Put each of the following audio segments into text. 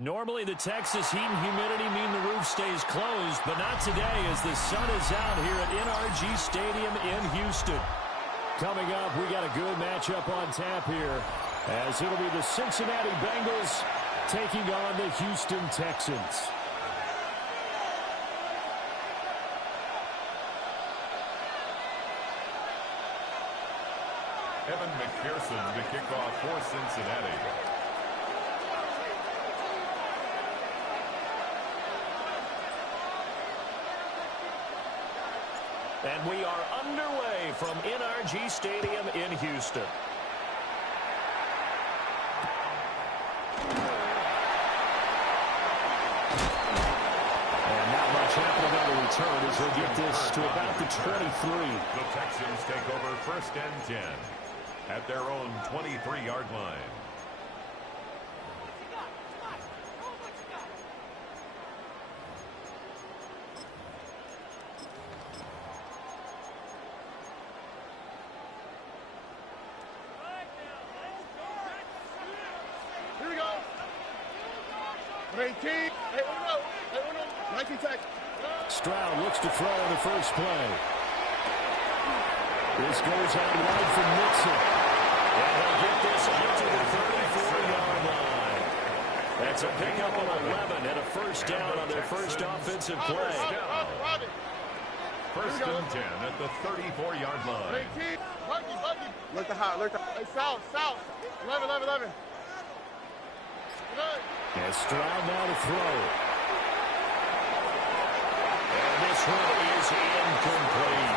Normally, the Texas heat and humidity mean the roof stays closed, but not today as the sun is out here at NRG Stadium in Houston. Coming up, we got a good matchup on tap here as it'll be the Cincinnati Bengals taking on the Houston Texans. Evan McPherson to kick off for Cincinnati. And we are underway from NRG Stadium in Houston. And not much happening on the return as he'll get this to about the 23. The Texans take over 1st and 10 at their own 23-yard line. Here we go. 18. Hey, uno. Hey, uno. 19 tech. Stroud looks to throw on the first play. This goes out wide for Nixon. And he'll get this out to the 34-yard line. That's a pickup of 11 and a first down on their first offensive play. 1st and 10 at the 34-yard line. 18. Buggy. Look the hot. Hey, south. 11. And Stroud now to throw. And this one is incomplete.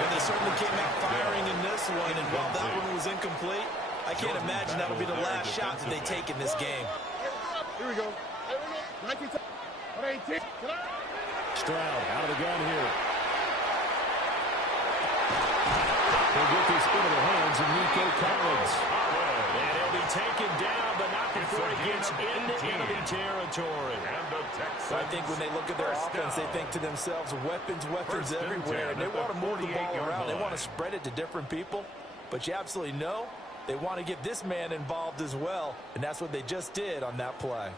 And they certainly came out firing in this one, and while that one was incomplete, I can't imagine that'll be the last shot that they take in this game. Here we go. 19. 18. Stroud out of the gun here. He'll get this into the hands of Nico Collins. And he'll be taken down, but not before he gets into enemy territory. I think when they look at their offense, they think to themselves, weapons everywhere. And they want to move the ball around. They want to spread it to different people. But you absolutely know they want to get this man involved as well. And that's what they just did on that play.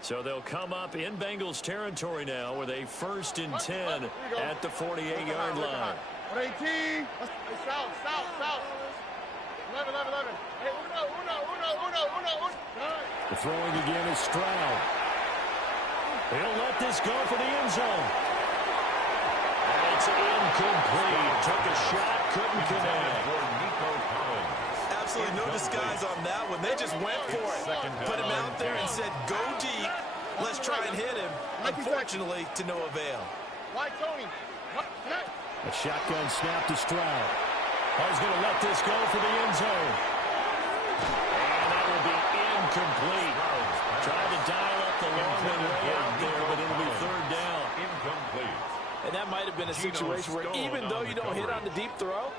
So they'll come up in Bengals territory now with a 1st and 10 at the 48-yard line. 18. Hey, south. 11. Hey, uno. The throwing again is Stroud. He'll let this go for the end zone. And it's incomplete. Took a shot, couldn't connect. Absolutely no disguise on that one. They just went for it. Put him out there and said, go deep. Let's try and hit him. Unfortunately, to no avail. Why, Tony? A shotgun snap to Stroud. He's going to let this go for the end zone. And that will be incomplete. Trying to dial up the long one way out there, but it'll be 3rd down. Incomplete. And that might have been a situation where even though you don't hit on the deep throw,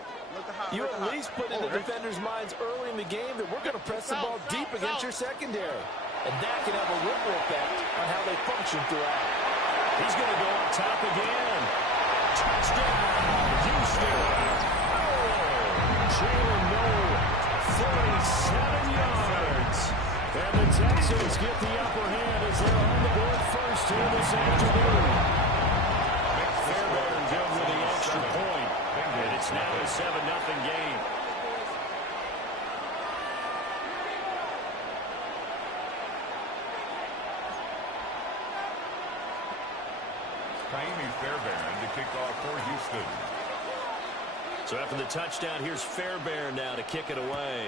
you at least put in the defenders' minds early in the game that we're going to press the ball deep against your secondary. And that can have a ripple effect on how they function throughout. He's going to go up top again. Touchdown, Houston. Jalen Noel, 47 yards. And the Texans get the upper hand as they're on the board first here this afternoon. Fairbairn good with the extra point. And it's now a 7-0 game. Fairbairn to kick off for Houston. So after the touchdown, here's Fairbairn now to kick it away.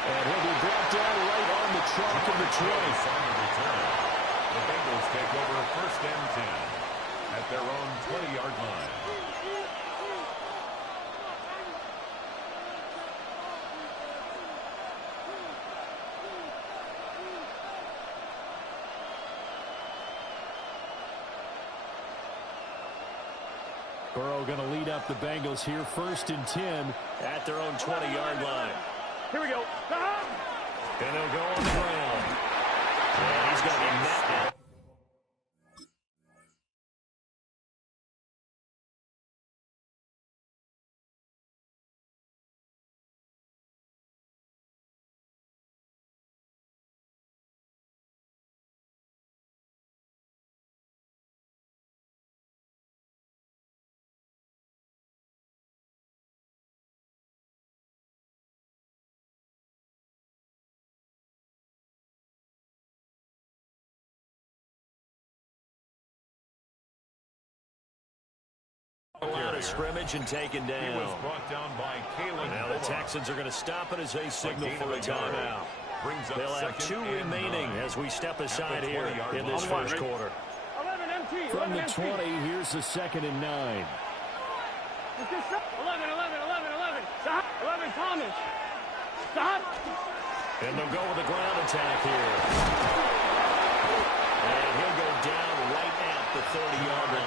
And he'll be brought down right on the chalk of the 20. On the return, the Bengals take over 1st and 10 at their own 20-yard line. Burrow going to lead up the Bengals here, 1st and 10 at their own 20-yard line. Here we go. And they'll go on the ground. And he's going to be met. Line of scrimmage and taken down. He was brought down by Kalen. Now the Texans are going to stop it as they signal for a timeout. They'll have 2 remaining as we step aside here in this first quarter. From the 20, here's the 2nd and 9. 11, 11, Thomas. Stop. And they'll go with a ground attack here. And he'll go down right at the 30-yard line.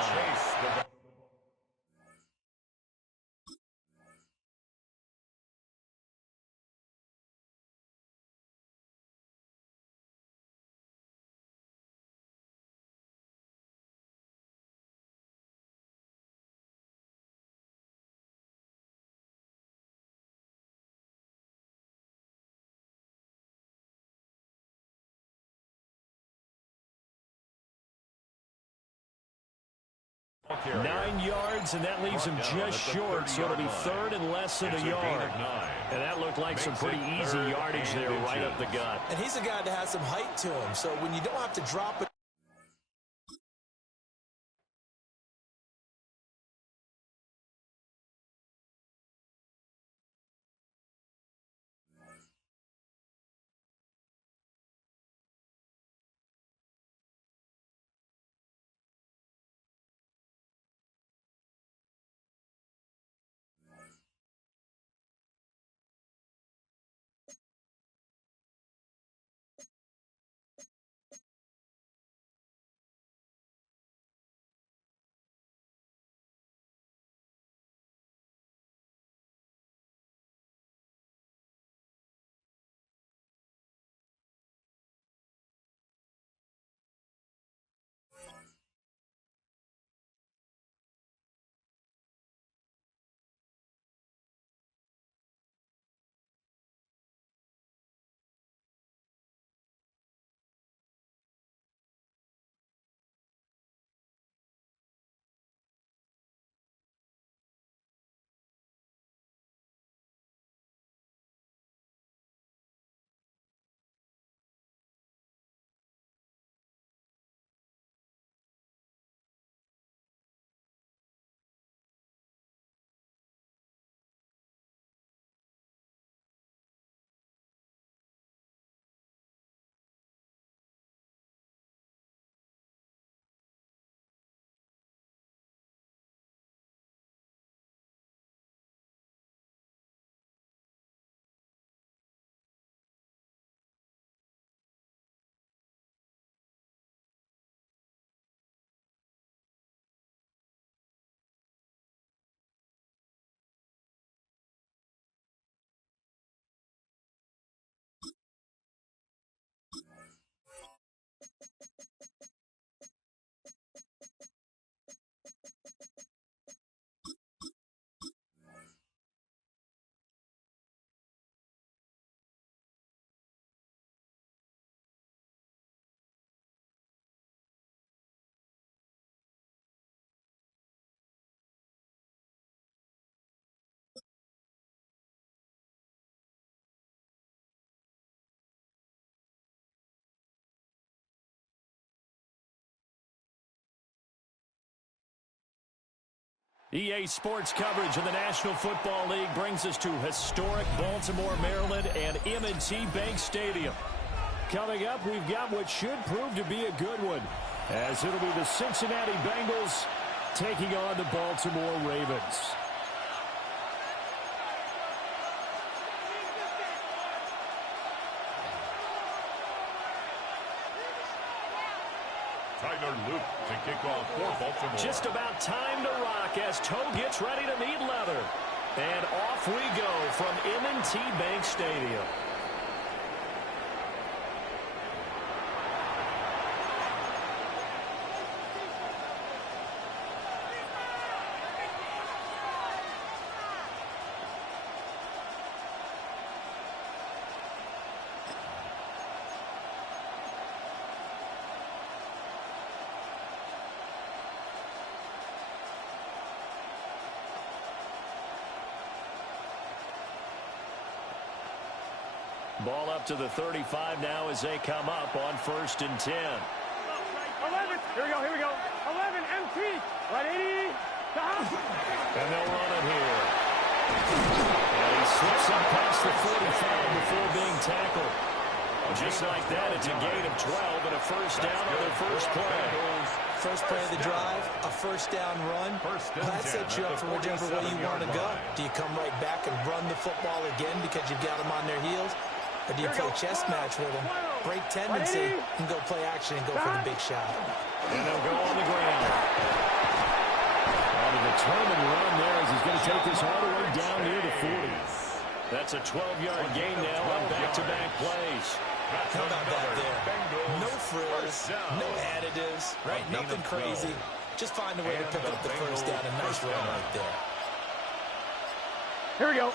Carrier. 9 yards, and that leaves him just short, so it'll be 3rd and less than a yard. And that looked like some pretty easy yardage there right up the gut. And he's a guy that has some height to him, so when you don't have to drop it. EA Sports coverage of the National Football League brings us to historic Baltimore, Maryland, and M&T Bank Stadium. Coming up, we've got what should prove to be a good one, as it'll be the Cincinnati Bengals taking on the Baltimore Ravens. Tyler Luke to kick off for Baltimore. Just about time to rock back as toe gets ready to meet leather. And off we go from M&T Bank Stadium. Ball up to the 35 now as they come up on 1st and 10. 11. Here we go. 11, MT. Right 80. And they'll run it here. And he slips up past the 45 before being tackled. Just like that, it's a gain of 12 and a first down on their first play. First play of the drive, a first down run. That sets you up for whichever way you want to go. Do you come right back and run the football again because you've got them on their heels? Or do you play chess match with them, break tendency, and go play action and go for the big shot? And they'll go on the ground. On a determined run there as he's going to take this all the way down near the 40. That's a 12-yard gain now on back-to-back plays. How about that there? No frills, no additives, right? Nothing crazy. Just find a way to pick up the first down. A nice run right there. Here we go.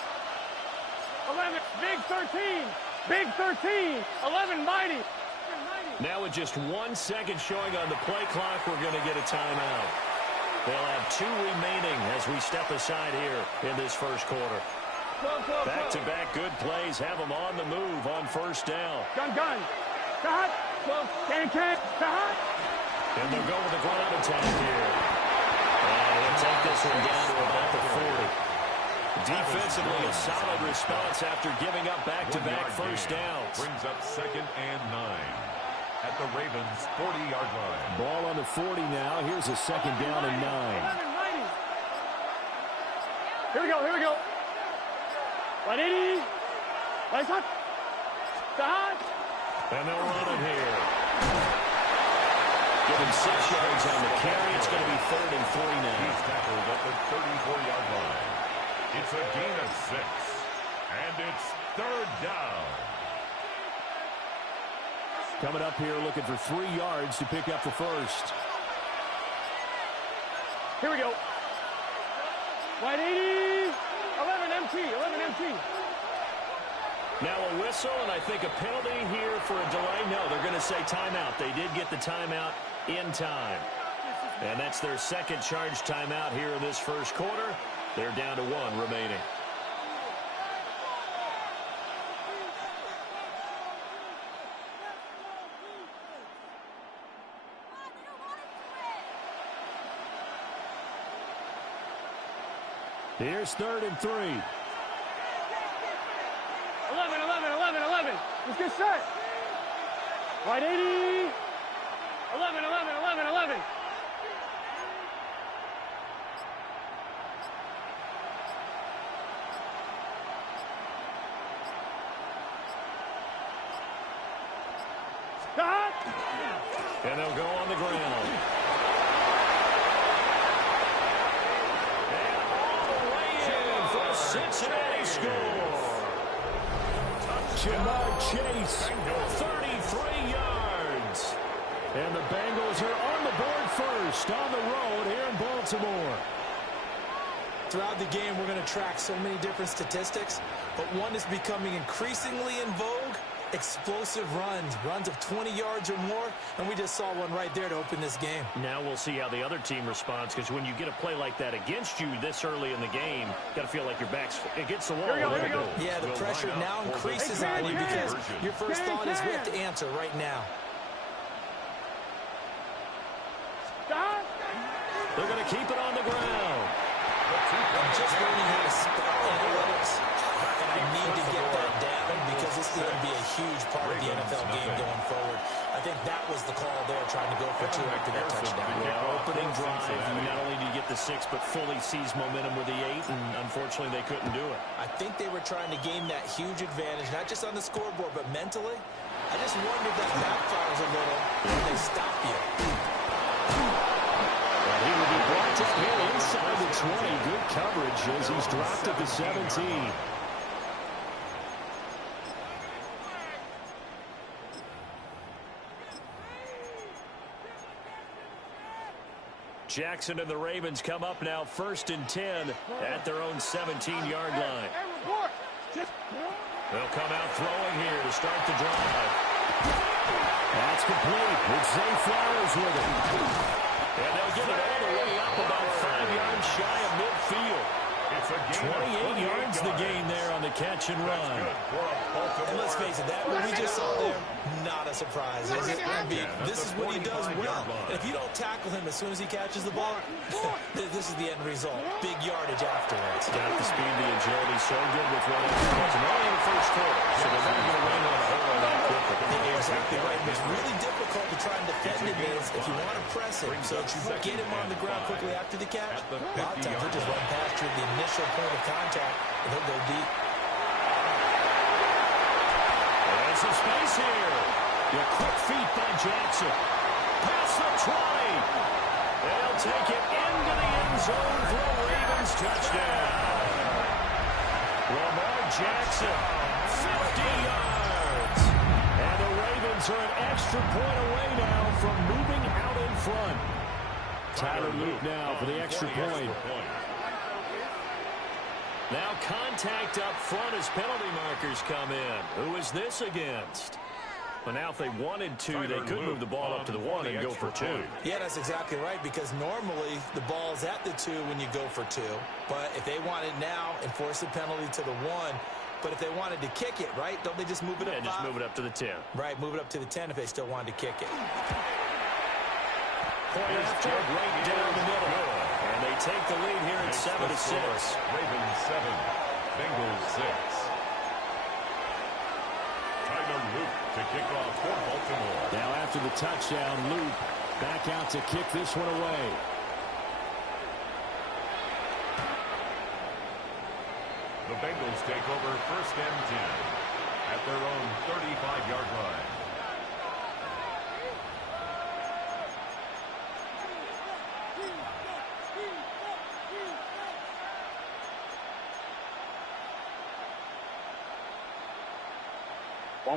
11, big 13. Big 13. 11, mighty. Now with just 1 second showing on the play clock, we're going to get a timeout. They'll have 2 remaining as we step aside here in this first quarter. Back-to-back good plays have them on the move on first down. Gun. Cut. Can. Cut. And they'll go with the ground attack here. And he'll take this one down to about the 40. Defensively, a solid response after giving up back-to-back first downs. Brings up 2nd and 9 at the Ravens' 40-yard line. Ball on the 40 now. Here's a 2nd down and 9. Here we go. 180. Nice hot. And they'll run it here. Give him 6 yards on the carry. It's going to be 3rd and 3 now. He's tackled at the 34-yard line. It's a gain of 6. And it's 3rd down. Coming up here looking for 3 yards to pick up the first. Here we go. 180. 11 MT. Now a whistle, and I think a penalty here for a delay. No, they're going to say timeout. They did get the timeout in time. And that's their second charge timeout here in this first quarter. They're down to 1 remaining. Here's 3rd and 3. 11. Let's get set. 180. 11. Stop. And they'll go on the ground. And all the way in for a Cincinnati score. Jamar Chase, 33 yards. And the Bengals are on the board first on the road here in Baltimore. Throughout the game, we're going to track so many different statistics, but one is becoming increasingly in vogue: explosive runs of 20 yards or more, and we just saw one right there to open this game. Now we'll see how the other team responds, because when you get a play like that against you this early in the game, got to feel like your back's against the wall. Here we go. Yeah, the pressure now increases on you because your first thought is we have to answer right now. Stop. They're going to keep it on the ground. I'm just learning how to spell analytics, and I need to get that down because this is going to be a huge part of the NFL game going forward. I think that was the call there, trying to go for 2 after that touchdown. Yeah, opening drive, not only do you get the 6, but fully seize momentum with the 8, and unfortunately they couldn't do it. I think they were trying to gain that huge advantage, not just on the scoreboard, but mentally. I just wonder if that backfires a little when they stop you. He will be brought down here inside the 20. Good coverage as he's dropped at the 17. Jackson and the Ravens come up now 1st and 10 at their own 17-yard line. They'll come out throwing here to start the drive. That's complete. It's Zay Flowers with it. And they'll get it all the way up about 5 yards shy of midfield. 28 yards the gain there on the catch and run. And let's face it, that what we just saw there, not a surprise, is it? I mean, this is what he does well. And if you don't tackle him as soon as he catches the ball, this is the end result. Big yardage afterwards. Got the speed, the agility, so good with one catch. And only in the first quarter, so they're not going to win on a whole lot that quickly. You're exactly right. What's really difficult to try and defend him is if you want to press him so that you get him on the ground quickly after the catch, a lot of times he'll just run past you at the initial point of contact, and he'll go deep. There's some space here. The quick feet by Jackson. Past the 20. They'll take it into the end zone for a Ravens touchdown. Lamar Jackson, 50 yards. And the Ravens are an extra point away now from moving out in front. Tyler Luke now for the extra point. Now contact up front as penalty markers come in. Who is this against? Well, now if they wanted to, they could move the ball up to the 1 and go for 2. Yeah, that's exactly right, because normally the ball's at the 2 when you go for 2. But if they want it now, enforce the penalty to the 1. But if they wanted to kick it, right, don't they just move it up? Yeah, just move it up to the 10. Right, move it up to the 10 if they still wanted to kick it. Point after, right down the middle. And they take the lead here at 7-6. Ravens 7, Bengals 6. Tyler Luke to kick off for Baltimore. Now after the touchdown, Luke back out to kick this one away. The Bengals take over 1st and 10 at their own 35-yard line.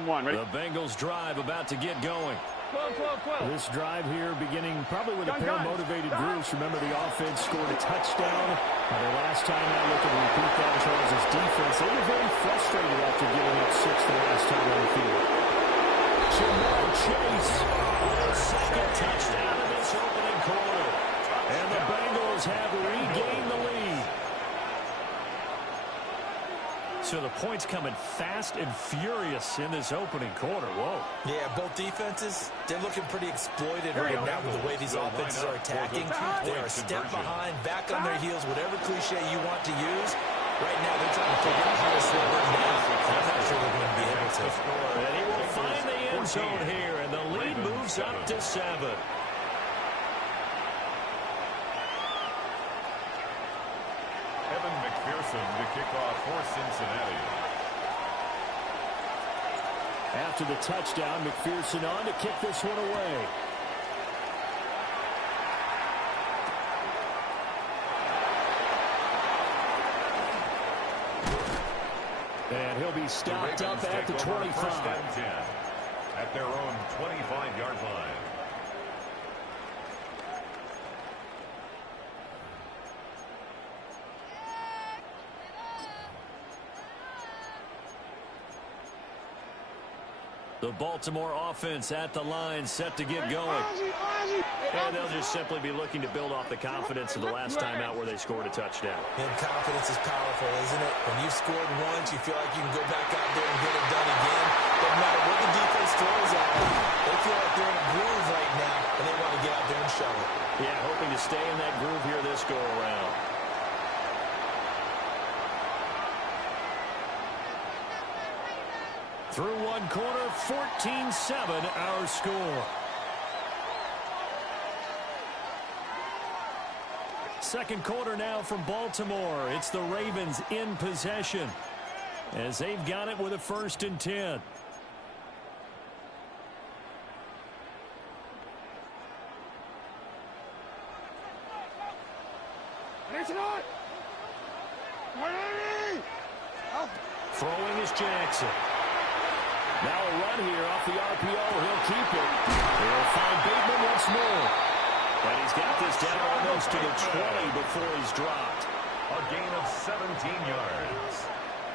Ready? The Bengals drive about to get going. 12. This drive here beginning probably with a pair of motivated groups. Remember, the offense scored a touchdown. Their last time out, looking to repeat that as well as his defense. They were very frustrated after giving up 6 the last time on the field. Jamar Chase, their second touchdown in this opening quarter. And the Bengals have regained the lead. So the points coming fast and furious in this opening quarter. Whoa. Yeah, both defenses, they're looking pretty exploited right now with the way these offenses are attacking. They are a step behind, back on their heels, whatever cliche you want to use. Right now, they're trying to figure out how to slow them down. I'm not sure they're going to be able to. And he will find the end zone here, and the lead moves up to 7. To kick off for Cincinnati. After the touchdown, McPherson on to kick this one away. And he'll be stopped up at the 25. 1st and 10 at their own 25-yard line. The Baltimore offense at the line, set to get going. And they'll just simply be looking to build off the confidence of the last time out where they scored a touchdown. And confidence is powerful, isn't it? When you've scored once, you feel like you can go back out there and get it done again. But no matter what the defense throws at them, they feel like they're in a groove right now, and they want to get out there and show it. Yeah, hoping to stay in that groove here this go-around. Through one quarter, 14-7 our score. Second quarter now from Baltimore. It's the Ravens in possession as they've got it with a 1st and 10. Throwing is Jackson. Now a run here off the RPO. He'll keep it. He'll find Bateman once more. And he's got this down almost to the 20 before he's dropped. A gain of 17 yards.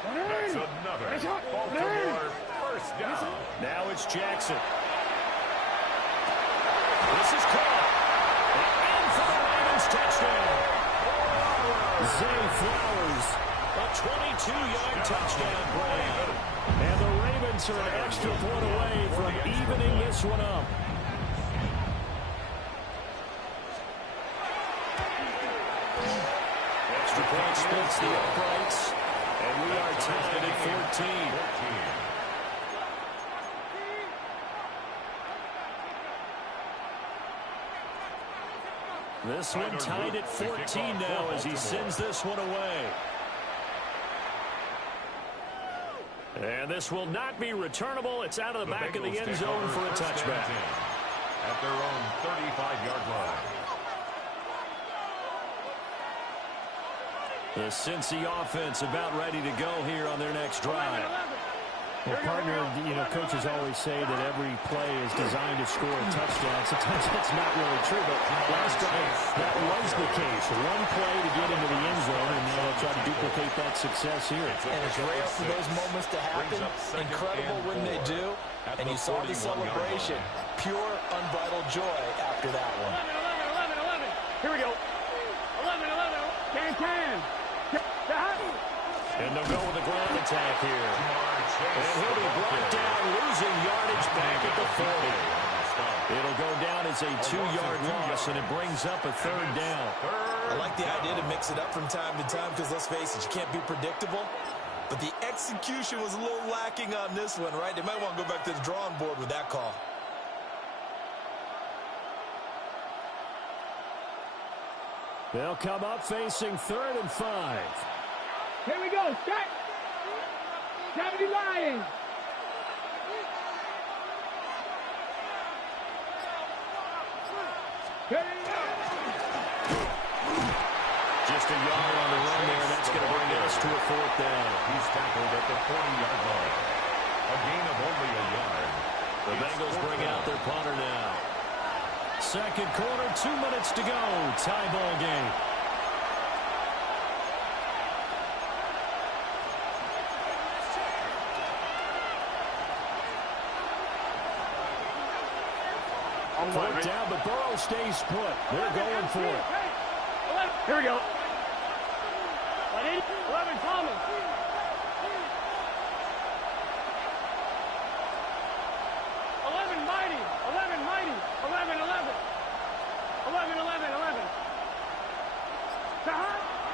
That's another Baltimore first down. Now it's Jackson. This is caught. And in for the Ravens touchdown. Zay Flowers. A 22-yard touchdown play. And the Ravens are an extra point away from evening this one up. Extra point splits the uprights. And we are tied at 14. This one tied at 14 now as he sends this one away. And this will not be returnable. It's out of the back of the end zone for a touchback. At their own 35-yard line. The Cincy offense about ready to go here on their next drive. Well, partner, coaches always say that every play is designed to score a touchdown. Sometimes that's not really true, but last drive, that was the case. One play to get into the end zone, and now they'll try to duplicate that success here. And it's rare for those moments to happen. Incredible when they do. And you saw the celebration. Pure, unbridled joy after that one. 11. Here we go. 11. Can. And they'll go with the ground attack here. And he'll be brought down, losing yardage back at the 40. It'll go down as a 2-yard loss, and it brings up a third down. I like the idea to mix it up from time to time because, let's face it, you can't be predictable. But the execution was a little lacking on this one, right? They might want to go back to the drawing board with that call. They'll come up facing 3rd and 5. Here we go. Set. 70 Lions. Just a yard on the run there. That's going to bring us to a 4th down. He's tackled at the 40-yard line. A gain of only a yard. The Bengals bring out their punter now. Second quarter, 2 minutes to go. Tie ball game. Fourth down, but Burrow stays put. They're going for it. Here we go. 11 Thomas. 11 Mighty. 11.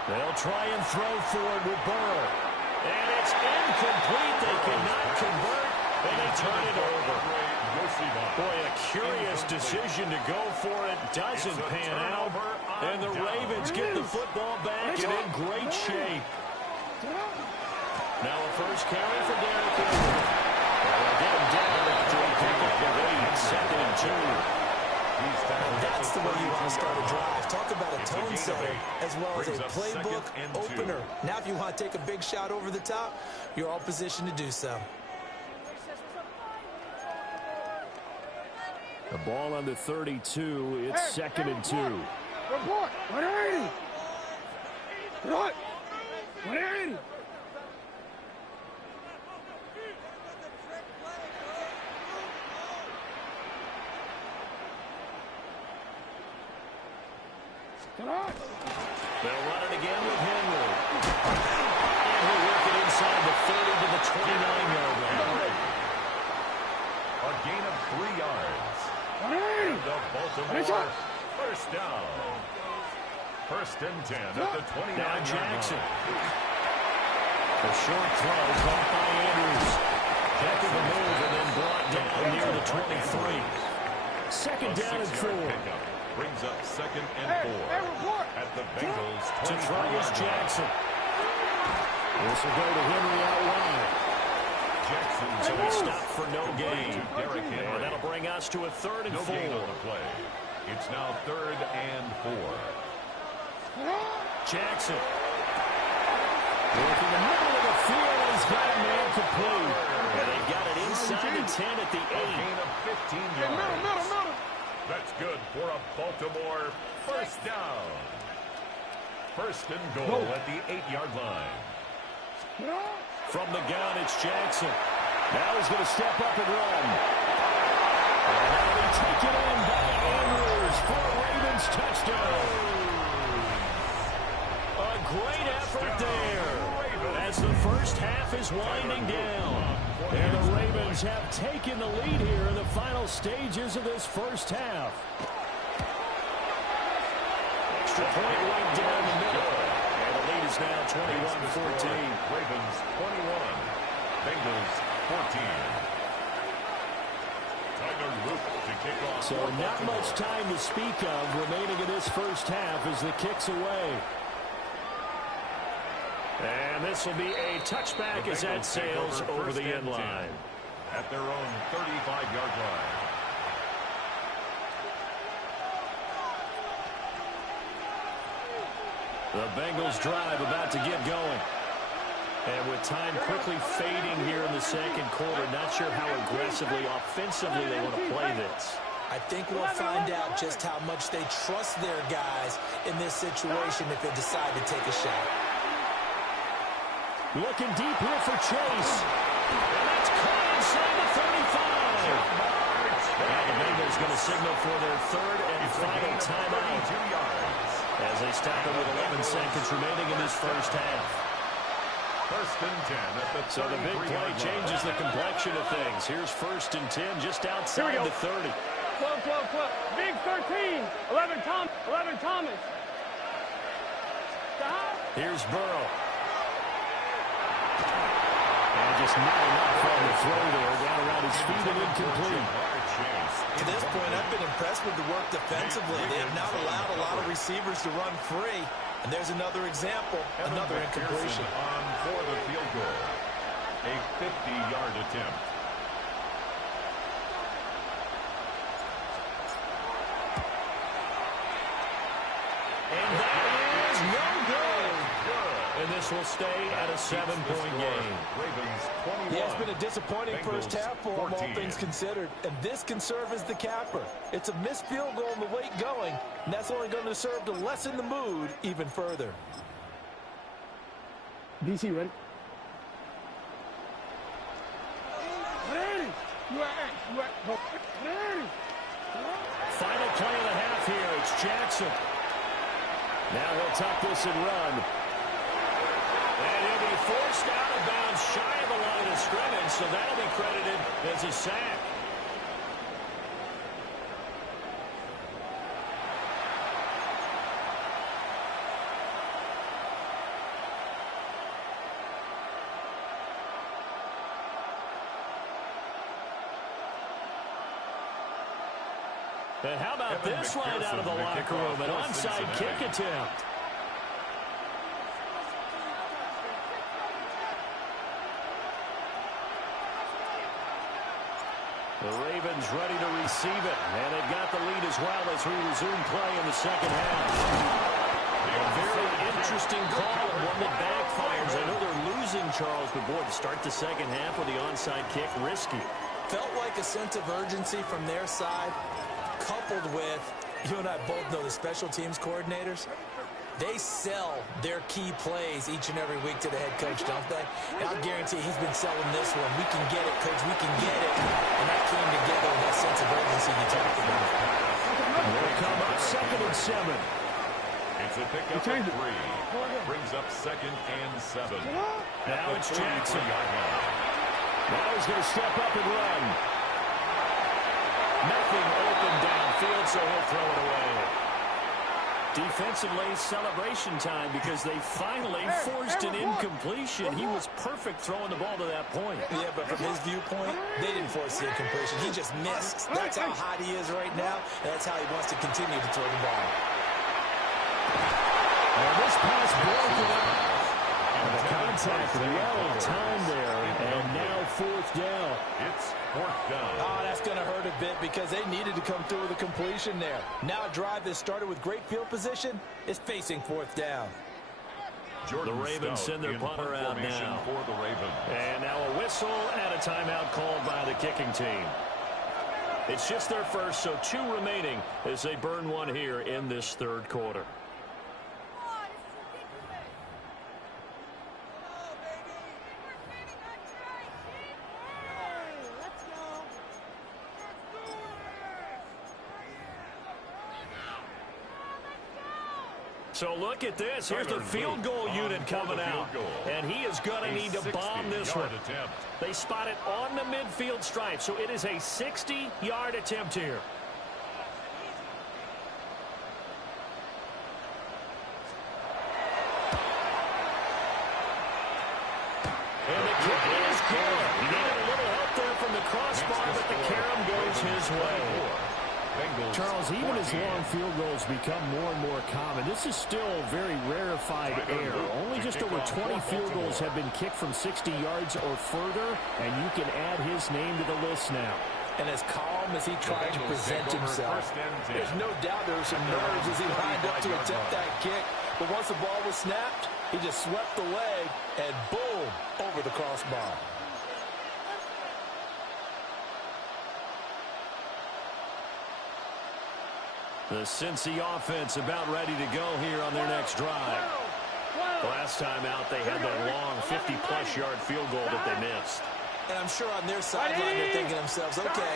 They'll try and throw for it with Burrow. And it's incomplete. They cannot convert, and they turn it over. Boy, a curious decision to go for it. Doesn't pan out. And the Ravens get the football back and in great shape. Now a first carry for Derrick Henry. They'll get him down after he picked up the lead. 2nd and 2. That's the way you want to start a drive. Talk about a tone setter as well as a playbook opener. Now if you want to take a big shot over the top, you're all positioned to do so. The ball on the 32. It's 2nd and 2. Report. 180. What? 180. They'll run it again with Henry. And he'll work it inside the 30 to the 29-yard line. A gain of 3 yards. And the Baltimore first down. 1st and 10 at the 29-yard line. Jackson. The short throw caught by Andrews. Heck of a move and then brought down near the 23. 2nd down and 4. Brings up 2nd and 4 at the Bengals. To throw is Jackson. This will go to Henry out wide. Jackson. So he stopped for no gain. Derrick Henry. And that'll bring us to a 3rd and 4. Gain on the play. It's now 3rd and 4. Jackson. Working the middle of the field, and he's got a man complete. And they got it inside the 10 at the 8. A gain of 15 yards. That's good for a Baltimore first down. First and goal at the 8-yard line. From the gun, it's Jackson. Now he's going to step up and run. And that'll be taken in by Errrrrrr for a Ravens touchdown. A great effort there as the first half is winding down. And the Ravens have taken the lead here in the final stages of this first half. Extra point right down the middle. And the lead is now 21-14. Ravens 21, Bengals 14. Tyler Luke to kick off. So not much time to speak of remaining in this first half as the kick's away. And this will be a touchback as that sails over the end line. At their own 35-yard line. The Bengals drive about to get going. And with time quickly fading here in the second quarter, not sure how aggressively, offensively they want to play this. I think we'll find out just how much they trust their guys in this situation if they decide to take a shot. Looking deep here for Chase. And that's caught inside the 35. Now the Bengals going to signal for their third and final timeout as they stop it with 11 seconds remaining in this first half. First and 10 at the 33. So the big play changes the complexion of things. Here's first and 10 just outside the 30. Close. Big 13. 11 Thomas. Stop. Here's Burrow. And just not enough on the throw there. Down around his feet and incomplete. To this point, I've been impressed with the work defensively. They have not allowed a lot of receivers to run free. And there's another example, another incompletion. On for the field goal. A 50-yard attempt. And that is no good. And this will stay at a 7-point game. Ravens 21. Yeah, it's been a disappointing first half for them, all things considered. And this can serve as the capper. It's a missed field goal in the late going, and that's only going to serve to lessen the mood even further. DC, ready? Final play of the half here. It's Jackson. Now he'll tuck this and run. And he'll be forced out of bounds shy of the line of scrimmage, so that'll be credited as a sack. And how about this line out of the locker room? An onside kick attempt. The Ravens ready to receive it. And they've got the lead as well as we resume play in the second half. A very interesting call and one that backfires. I know they're losing, Charles, but boy, to start the second half with the onside kick, risky. Felt like a sense of urgency from their side, coupled with, you and I both know the special teams coordinators, they sell their key plays each and every week to the head coach, don't they? And I'll guarantee he's been selling this one. We can get it, coach, we can get it. And that came together with that sense of urgency you talked about. They'll come up 2nd and 7. It's a pickup of 3. Brings up 2nd and 7. Now it's Jackson. Now he's going to step up and run. Nothing open downfield, so he'll throw it away. Defensively, celebration time because they finally forced an incompletion. He was perfect throwing the ball to that point. Yeah, but from his viewpoint, they didn't force the incompletion. He just missed. That's how hot he is right now, and that's how he wants to continue to throw the ball. And this pass broken up. And the contact well timed there, and now 4th down. It's 4th down. Oh, that's going to hurt a bit because they needed to come through with a completion there. Now a drive that started with great field position is facing 4th down. The Ravens send their punter out now. For the Ravens. And now a whistle and a timeout called by the kicking team. It's just their first, so 2 remaining as they burn one here in this third quarter. So look at this. Here's the field goal unit coming out. And he is going to need to bomb this one. They spot it on the midfield stripe. So it is a 60-yard attempt here. And the kick is good. He needed a little help there from the crossbar, but the carom goes his way. Charles, even as long field goals become more and more common, this is still very rarefied air. Only just over 20 field goals have been kicked from 60 yards or further, and you can add his name to the list now. And as calm as he tried to present himself, there's no doubt there were some nerves as he lined up to attempt that kick. But once the ball was snapped, he just swept the leg and boom, over the crossbar. The Cincy offense about ready to go here on their next drive. Last time out, they had that long 50-plus yard field goal that they missed. And I'm sure on their sideline, they're thinking to themselves, okay,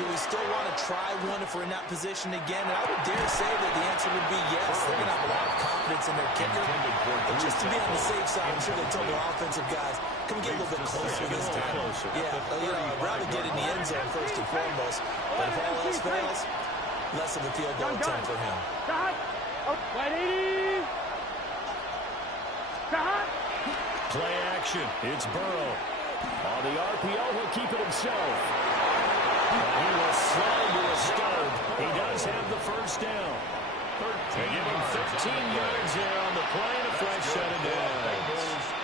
do we still want to try one if we're in that position again? And I would dare say that the answer would be yes. They're going to have a lot of confidence in their kicker. But just to be on the safe side, I'm sure they told their offensive guys, can we get a little bit closer this time? Yeah, I'd rather get in the end zone first and foremost. But if all else fails, less of a field goal attempt for him. Play action. It's Burrow. On the RPO, he'll keep it himself. He will slide to a start. He does have the first down. They give him 15 yards there on the play and a fresh set of downs.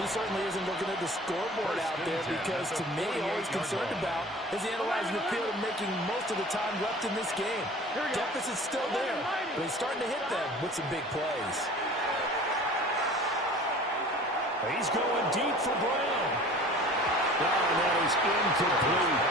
He certainly isn't looking at the scoreboard out there because, to me, all he's concerned about is analyzing the field and making most of the time left in this game. Deficit's still there, but he's starting to hit them with some big plays. He's going deep for Brown. And that is incomplete.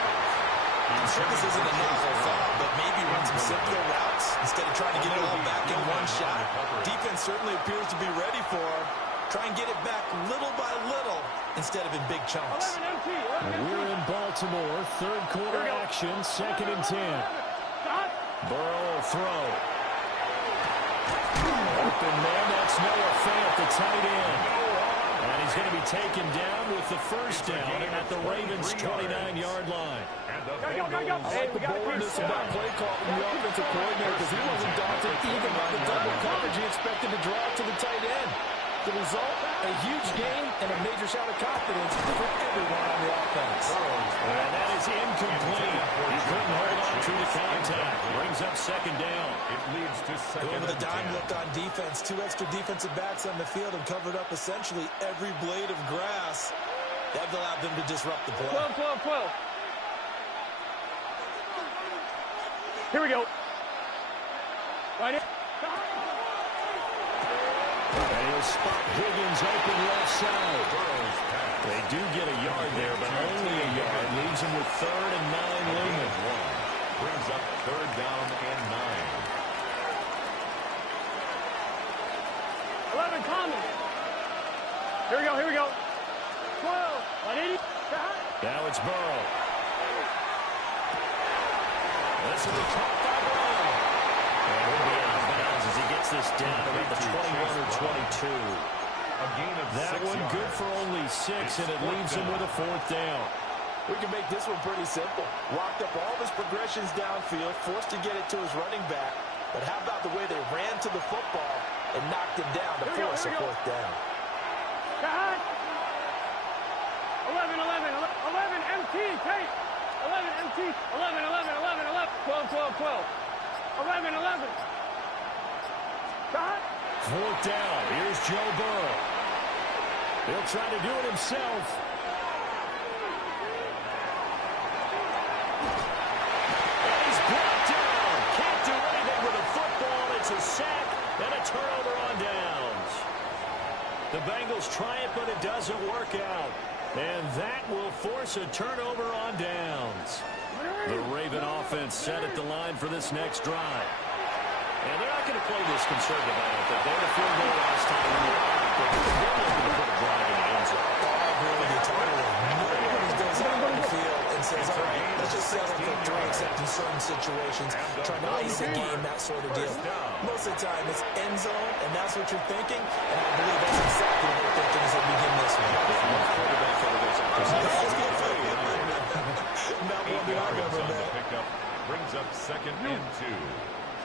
I'm sure this isn't a novel thought, but maybe run some simpler routes instead of trying to get it all back in one shot. Defense certainly appears to be ready for him. Try and get it back little by little instead of in big chunks. We're in Baltimore. Third quarter action. 2nd and 10. Burrow will throw. Open man. That's Noah Fant, the tight end. And he's going to be taken down with the first down at the Ravens' 29-yard line. I like the boldness of that play call from the offensive coordinator because he wasn't daunted even by the double coverage he expected to draw to the tight end. The result, a huge gain and a major shot of confidence for everyone on the offense. And that is incomplete. He couldn't hold on to the contact. Brings up 2nd down. It leads to 2nd Going with a dime and 10. look on defense. 2 extra defensive backs on the field and covered up essentially every blade of grass. That allowed them to disrupt the play. 12. Here we go. Right in. And he'll spot Higgins open left side. They do get a yard there, but only a yard. Leaves him with 3rd and 9 looming. Brings up 3rd down and 9. 11 common. Here we go. 12. 180. Now it's Burrow. This will be caught by Brown. And he'll be out of bounds as he gets this down about the 21 or 22. A gain of That 6 one yards. good for only 6, and it leaves him with a 4th down. We can make this one pretty simple. Locked up all of his progressions downfield, forced to get it to his running back. But how about the way they ran to the football and knocked him down to force a 4th down? 11 MT, take. 11 MT, 11. 12. 11. 4th down. Here's Joe Burrow. He'll try to do it himself. And he's brought down. Can't do anything with a football. It's a sack and a turnover on downs. The Bengals try it, but it doesn't work out. And that will force a turnover on downs. The Raven offense set at the line for this next drive. And they're not going to play this conservative, I don't think. They had a field goal last time in the but they're looking to put a drive in the end zone. I agree with you totally. Nobody goes out on the field and says, all right, let's just settle for 3 except in certain situations, trying to ice a game, that sort of deal. Most of the time, it's end zone, and that's what you're thinking, and I believe that's exactly what they're thinking as they begin this one. Not one that I've ever met. Pickup brings up 2nd and 2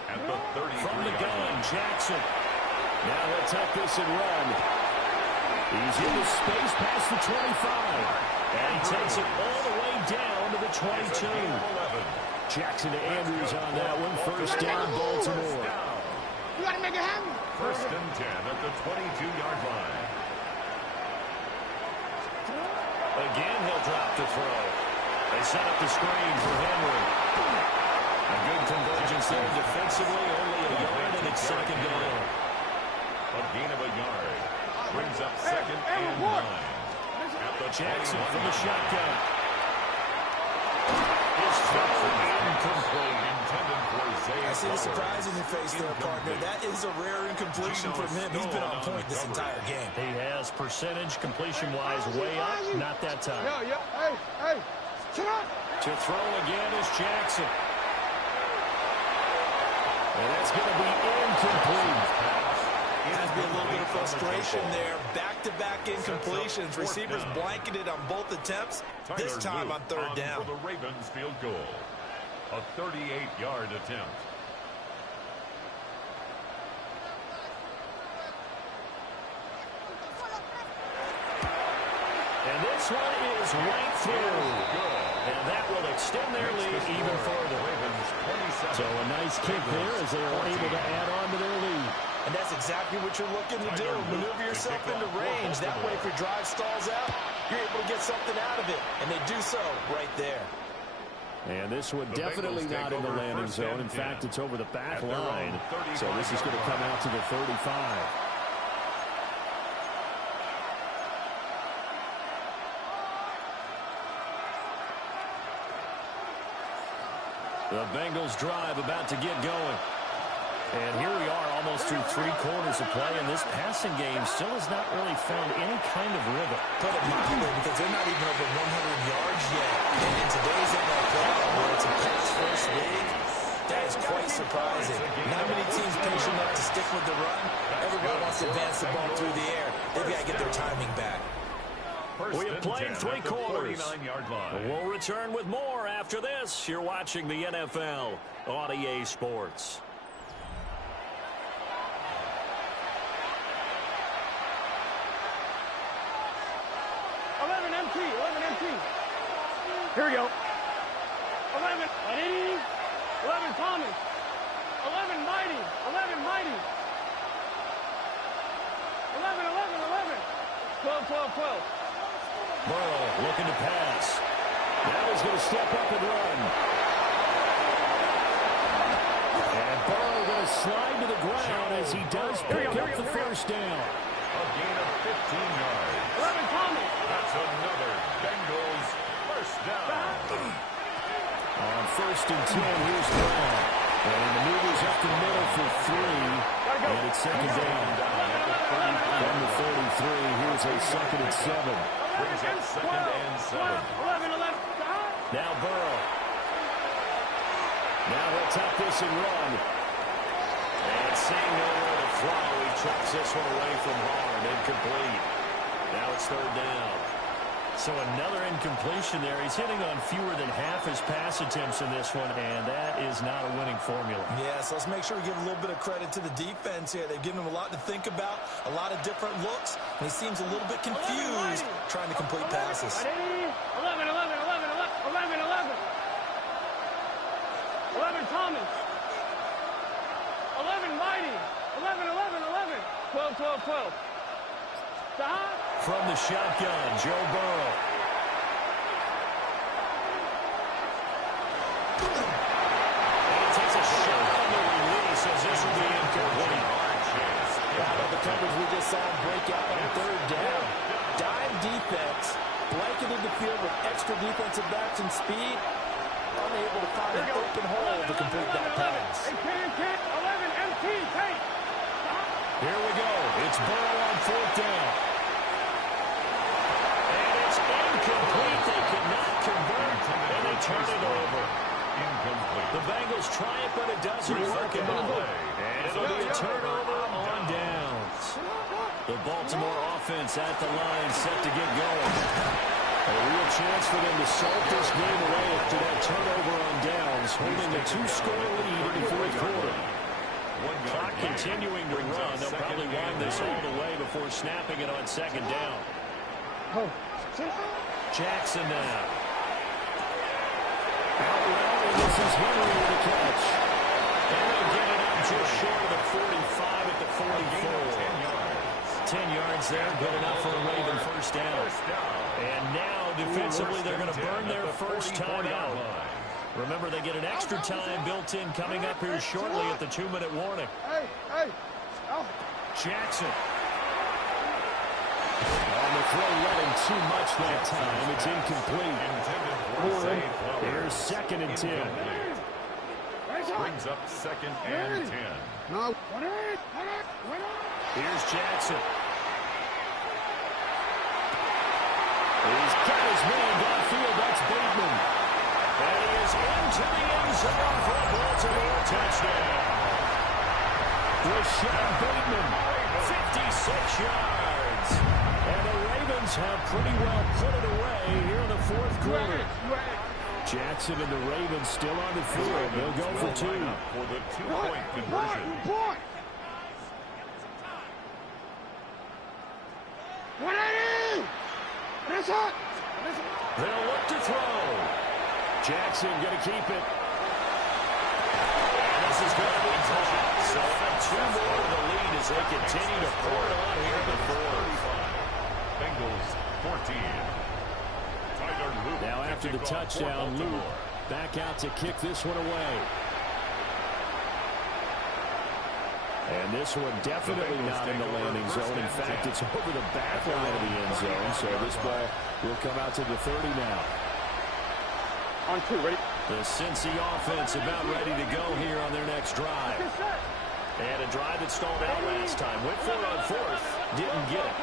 at the 33. From the gun, Jackson. Now he'll take this and run. He's in the space past the 25. And he takes it all the way down to the 22. Jackson to Andrews on that one. First down, Baltimore. You got to make it happen. 1st and 10 at the 22-yard line. Again, he'll drop the throw. They set up the screen for Henry. A good convergence there defensively. Only a yard, and it's 2nd down. A gain of a yard brings up 2nd and 9. At the Jackson from the shotgun. His throw incomplete. Intended for Zay. I see the surprise in your face there, partner. That is a rare incompletion from him. He's been on point this entire game. He has percentage completion-wise way up. Not that time. Yo, hey, shut up. To throw again is Jackson. And that's going to be incomplete. Has been a little bit of frustration there. Back-to-back incompletions. Receivers blanketed on both attempts. This time on 3rd down. For the Ravens field goal. A 38-yard attempt. And this one is right through. And that will extend their lead even further. So a nice kick there as they are able to add on to their lead. And that's exactly what you're looking to do. Maneuver yourself into range. That way, if your drive stalls out, you're able to get something out of it. And they do so right there. And this one definitely not in the landing zone. In fact, it's over the back line. So this is going to come out to the 35. The Bengals drive about to get going. And here we are almost through 3 quarters of play, and this passing game still has not really found any kind of rhythm. Put it mildly, because they're not even over 100 yards yet. And in today's NFL, where it's a pass-first league, that is quite surprising. Not many teams patient enough to stick with the run. Everybody wants to advance the ball through the air. They've got to get their timing back. We have played 3 quarters. We'll return with more after this. You're watching the NFL on EA Sports. Here we go. 11, Eddie. 11, Thomas. 11, Mighty. 11, Mighty. 11, 12, 12, 12. Burrow looking to pass. Now he's going to step up and run. And Burrow going to slide to the ground as he does pick up the first down. A gain of 15 yards. 11, Thomas. That's another Bengals first down. On 1st and 10, here's Brown. And he maneuvers up the middle for 3. And it's 2nd down. From the 33, here's a 2nd and 7. Brings up 2nd and 7. 11. Now Burrow. Now he'll tap this and run. And seeing nowhere to throw, he chucks this one away from home. Incomplete. Now it's 3rd down. So another incompletion there. He's hitting on fewer than half his pass attempts in this one, and that is not a winning formula. Yes, let's make sure we give a little bit of credit to the defense here. They've given him a lot to think about, a lot of different looks, and he seems a little bit confused trying to complete passes. 11, 11, 11, 11, 11. 11, Thomas. 11, Mighty. 11, 11, 11. 12, 12, 12. From the shotgun, Joe Burrow. And he takes a shot on the release as this will be incomplete. The coverage we just saw break out on 3rd defense blanketed the field with extra defensive backs and speed, unable to find an open hole to complete that pass. 11, MT, take. Here we go. It's Burrow on 4th down. And it's incomplete. They cannot convert, and they turn it over. Incomplete. The Bengals try it, but it doesn't work out. And it'll be a turnover on downs. The Baltimore offense at the line, set to get going. A real chance for them to salt this game away after that turnover on downs, holding a 2-score lead in the 4th quarter. Clock continuing to run. They'll probably wind this all the way before snapping it on 2nd down. Jackson now. Out route, and this is Henry with the catch. And they'll get it up just short of the 45 at the 44. 10 yards there, good enough for a Raven 1st down. And now, defensively, they're going to burn their first time out. Remember, they get an extra time built in coming up here shortly at the 2-minute warning. Jackson. On the throw, running too much that time. It's incomplete. Here's 2nd and 10. Brings up 2nd and 10. Here's Jackson. He's got his man downfield. That's Bateman. And he is into the end zone for a Baltimore touchdown. Rashad Bateman, 56 yards. And the Ravens have pretty well put it away here in the 4th quarter. Jackson and the Ravens still on the field. They'll go for 2. For the 2-point conversion. They'll look to throw. Jackson going to keep it. And this is going to be caught. So 2 more to the lead as they continue to pour it on here in the 4th. Bengals 14. Now after the touchdown, Luke back out to kick this one away. And this one definitely not in the landing zone. In fact, it's over the back line of the end zone. So this ball will come out to the 30 now. On 2, ready? The Cincy offense about ready to go here on their next drive. And a drive that stalled out last time. Went for it on 4th. Didn't get it.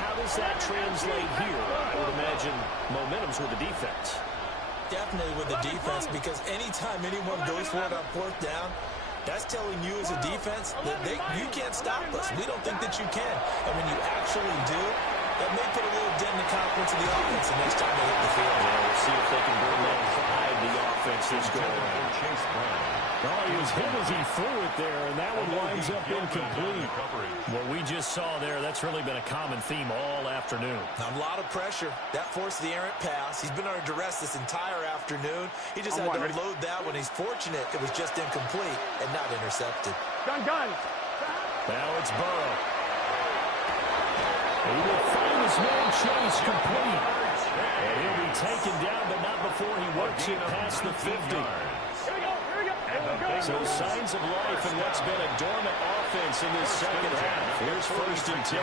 How does that translate here? I would imagine momentum's with the defense. Definitely with the defense, because anytime anyone goes for it on 4th down, that's telling you as a defense that you can't stop us. We don't think that you can. And when you actually do, that may put a little dent in the confidence of the offense the next time they hit the field. Yeah, we'll see if they can bring that pride the offense this go around. Chase Brown. Oh, he was hit as he threw it there, and that one winds up incomplete. What we just saw there, that's really been a common theme all afternoon. A lot of pressure. That forced the errant pass. He's been under duress this entire afternoon. He just had to unload that one. He's fortunate it was just incomplete and not intercepted. Gun. Now it's Burrow. He will find his man Chase complete. And he'll be taken down, but not before he works it past the 50. So signs of life in what's been a dormant offense in this second half. Here's 1st and 10.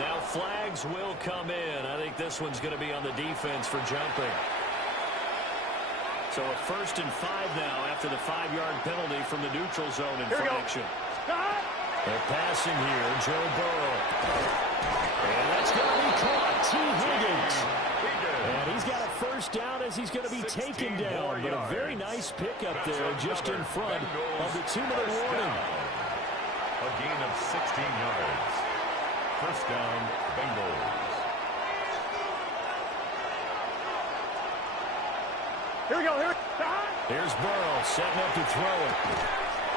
Now flags will come in. I think this one's going to be on the defense for jumping. So a 1st and 5 now after the 5-yard penalty from the neutral zone infraction. They're passing here, Joe Burrow. And that's going to be caught. T. Higgins. And he's got a 1st down as he's going to be taken down. But a very nice pickup there just in front of the 2-minute warning. A gain of 16 yards. 1st down, Bengals. Here we go. Here's Burrow setting up to throw it.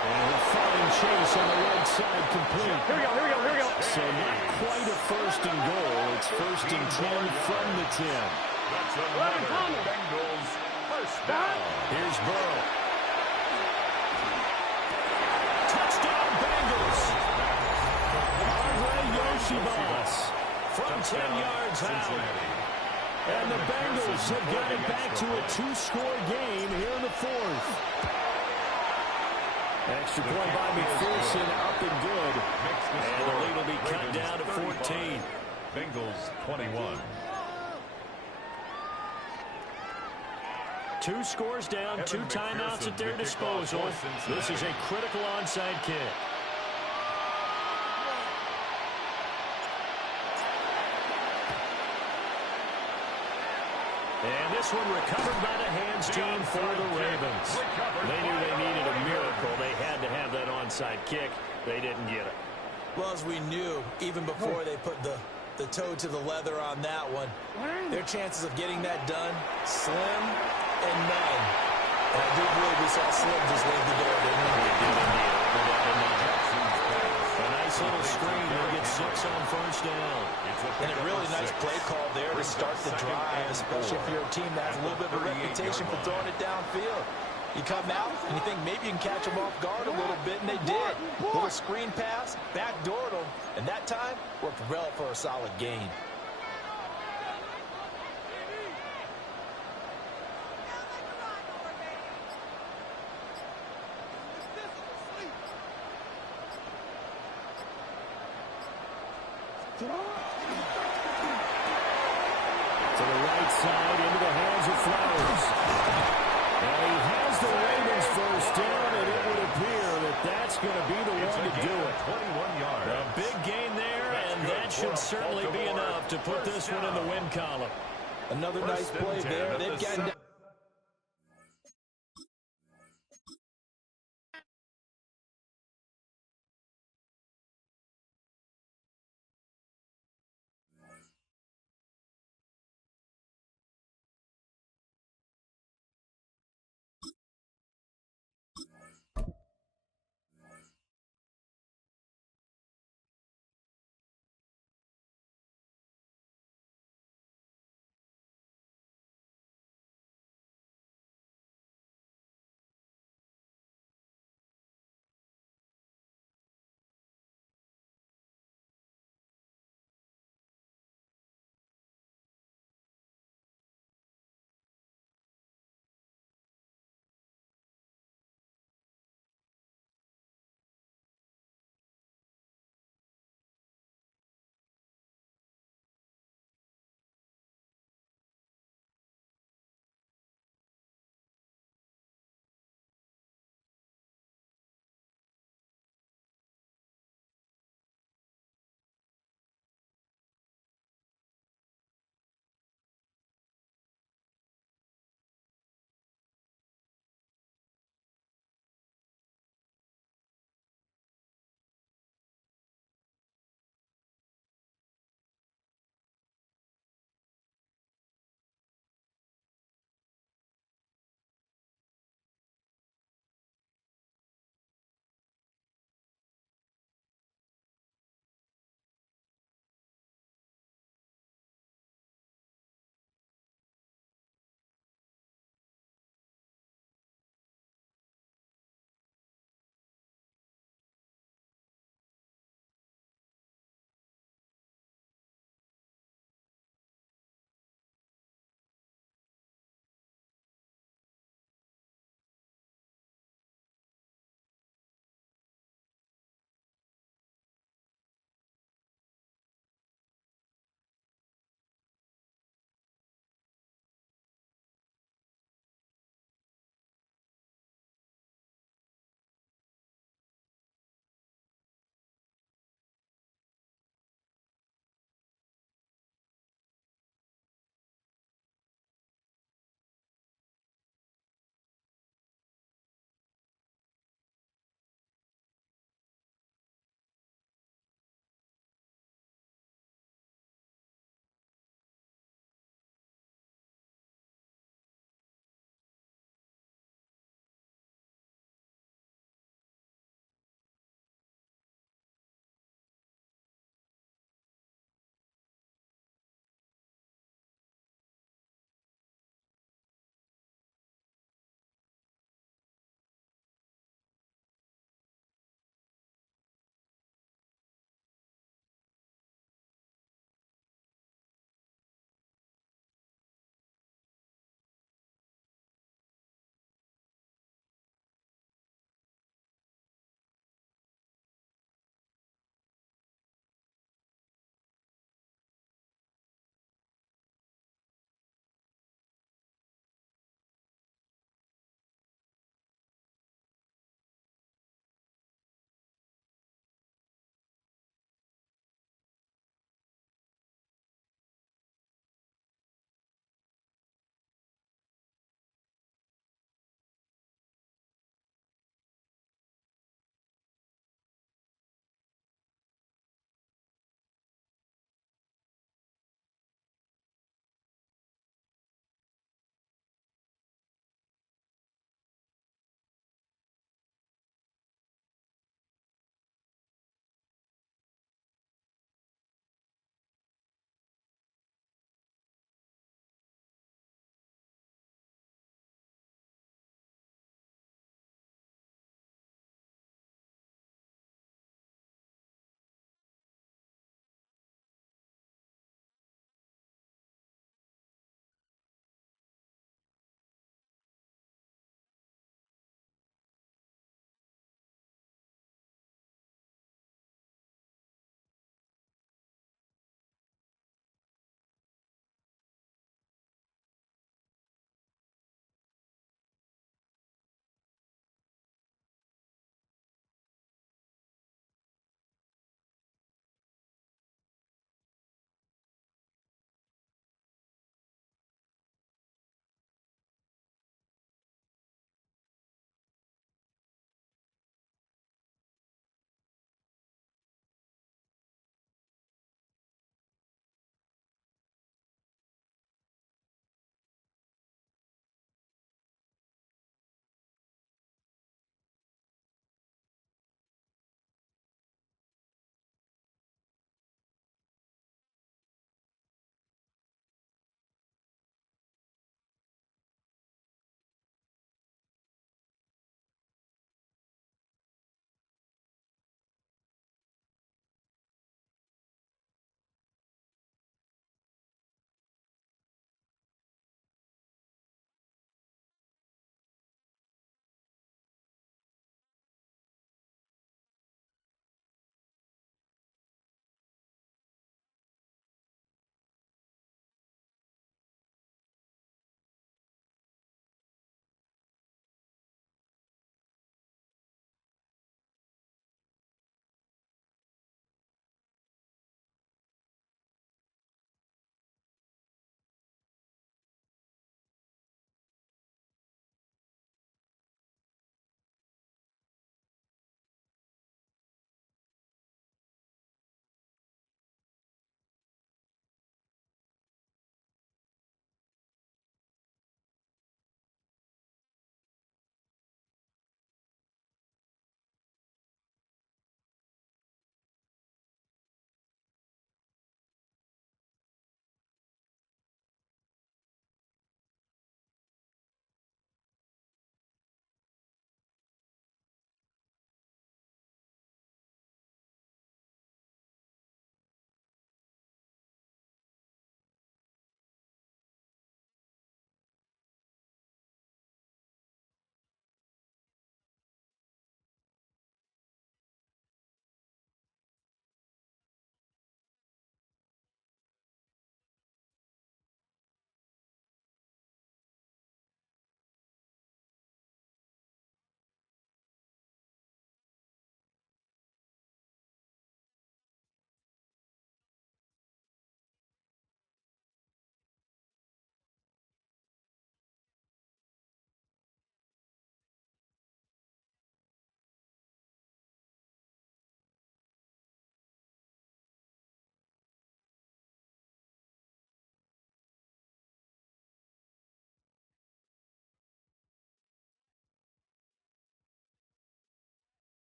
And he'll find Chase on the right side complete. Here we go. So not quite a 1st and goal. It's 1st and 10 from the 10. That's another Bengals 1st down. Here's Burrow. Touchdown Bengals. Andre Yoshibas from 10 yards out. And the Bengals have got it back to a 2-score game here in the 4th. Extra point by McPherson, up and good. And the lead will be cut down to 14. Bengals 20. 2 scores down, 2 timeouts at their disposal. This is a critical onside kick. And this one recovered by the hands team for the Ravens. They knew they needed a miracle. They had to have that onside kick. They didn't get it. Well, as we knew, even before they put the toe to the leather on that one, their chances of getting that done, slim and none. And I do believe we saw Slim just leave the door, didn't we? We did indeed. A nice little screen. They'll get 6 on first down. And a really nice play call there to start the drive, especially if you're a team that has a little bit of a reputation for throwing it downfield. You come out and you think maybe you can catch them off guard a little bit, and they did. Little screen pass, backdoored them, and that time worked well for a solid gain. To the right side, into the hands of Flowers. And he has the Ravens first down, and it would appear that that's going to be the one to do it. 21 yards. A big gain there, and that should certainly be enough to put this one in the win column. Another nice play there. They've gotten